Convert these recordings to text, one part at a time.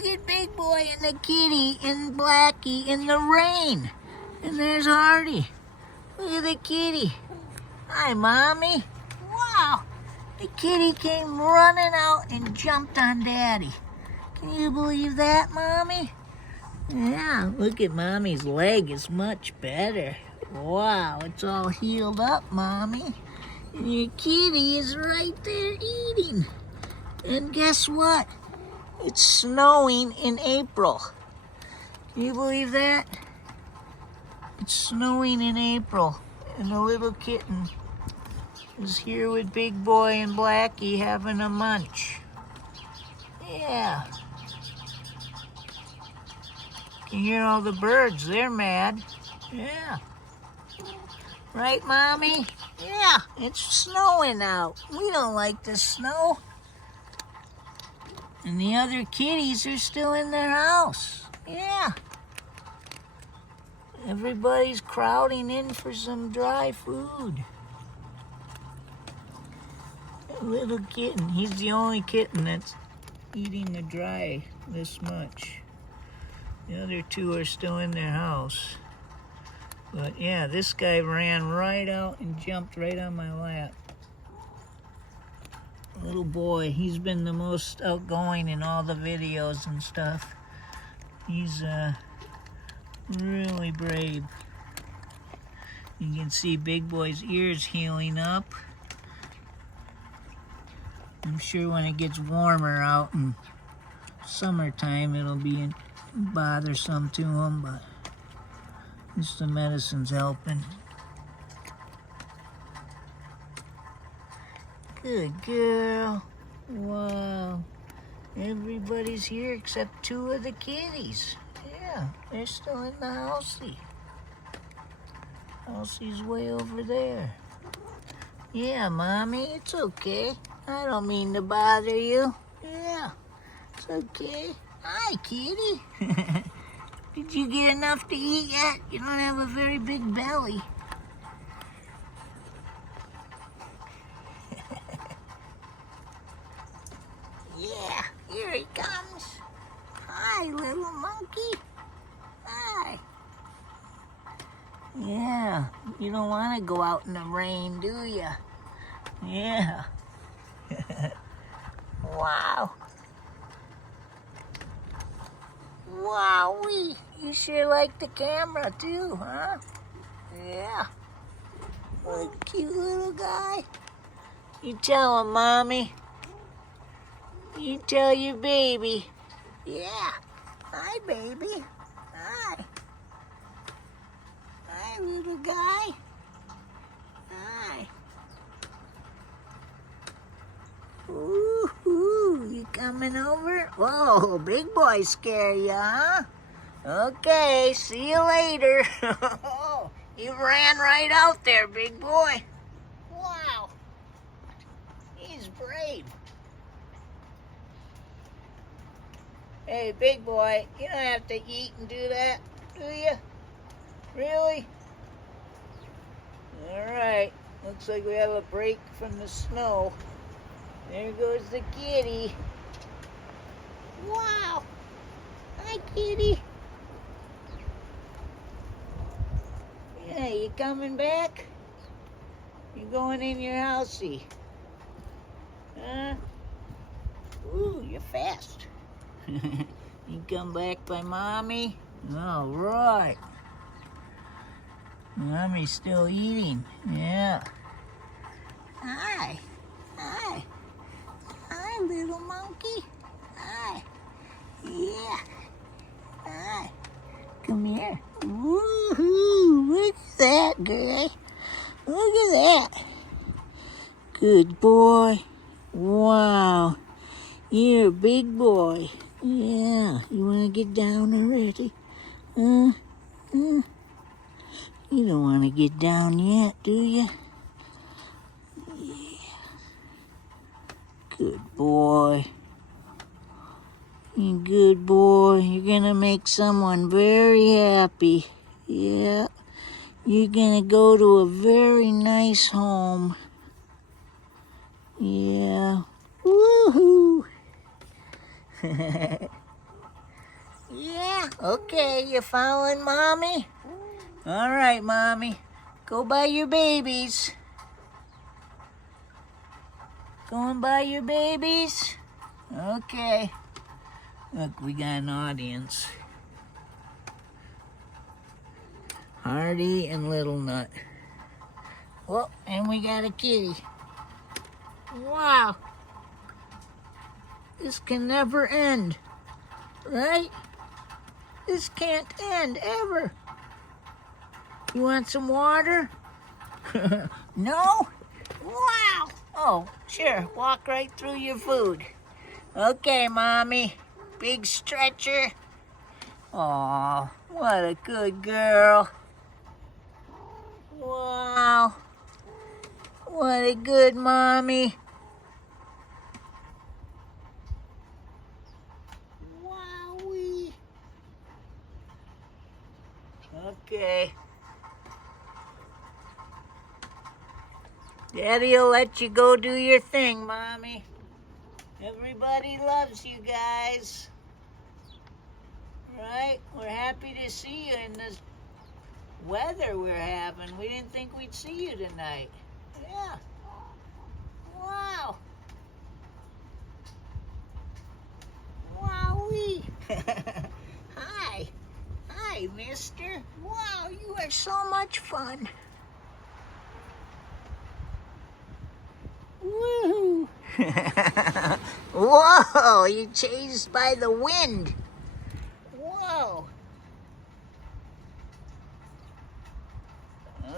Look at Big Boy and the kitty and Blackie in the rain. And there's Hardy. Look at the kitty. Hi, Mommy. Wow. The kitty came running out and jumped on Daddy. Can you believe that, Mommy? Yeah, look at Mommy's leg. It's much better. Wow, it's all healed up, Mommy. And your kitty is right there eating. And guess what? It's snowing in April. Can you believe that? It's snowing in April. And the little kitten is here with Big Boy and Blackie having a munch. Yeah. You can hear all the birds. They're mad. Yeah. Right, Mommy? Yeah, it's snowing out. We don't like the snow. And the other kitties are still in their house. Yeah. Everybody's crowding in for some dry food. That little kitten, he's the only kitten that's eating the dry this much. The other two are still in their house. But yeah, this guy ran right out and jumped right on my lap. Little boy, he's been the most outgoing in all the videos and stuff. He's really brave. You can see Big Boy's ears healing up. I'm sure when it gets warmer out in summertime, it'll be bothersome to him, but at least the medicine's helping. Good girl. Wow. Everybody's here except two of the kitties. Yeah, they're still in the housey. Housey's way over there. Yeah, Mommy, it's okay. I don't mean to bother you. Yeah, it's okay. Hi, kitty. Did you get enough to eat yet? You don't have a very big belly. Yeah, here he comes. Hi, little monkey. Hi. Yeah, you don't want to go out in the rain, do you? Yeah. Wow. Wowee. You sure like the camera too, huh? Yeah. What a cute little guy. You tell him, Mommy. You tell your baby. Yeah. Hi, baby. Hi. Hi, little guy. Hi. Ooh, you coming over? Whoa, Big Boy scare you, huh? Okay, see you later. You ran right out there, Big Boy. Wow. He's brave. Hey, Big Boy, you don't have to eat and do that, do you? Really? All right. Looks like we have a break from the snow. There goes the kitty. Wow. Hi, kitty. Yeah, you coming back? You going in your housey? Huh? Ooh, you're fast. You come back by Mommy? All right. Mommy's still eating. Yeah. Hi. Hi. Hi, little monkey. Hi. Yeah. Hi. Come here. Woohoo! Look at that, girl. Look at that. Good boy. Wow. You're a big boy. Yeah. You want to get down already? You don't want to get down yet, do you? Yeah. Good boy. You good boy. You're going to make someone very happy. Yeah. You're going to go to a very nice home. Yeah. Woohoo! Yeah, okay, you following Mommy? All right, Mommy. Go buy your babies. Go and buy your babies? Okay. Look, we got an audience. Hardy and Little Nut. Well, and we got a kitty. Wow. This can never end, right? This can't end ever. You want some water? No? Wow. Oh, sure. Walk right through your food. Okay, Mommy. Big stretcher. Aw, what a good girl. Wow. What a good mommy. Wowee. Okay. Daddy'll let you go do your thing, Mommy. Everybody loves you guys. Right? We're happy to see you in this weather we're having. We didn't think we'd see you tonight. Yeah. Wow. Wowee. Hi. Hi, mister. Wow, you are so much fun. Woohoo. Whoa, you're chased by the wind. Whoa.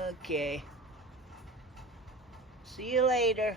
Okay. See you later.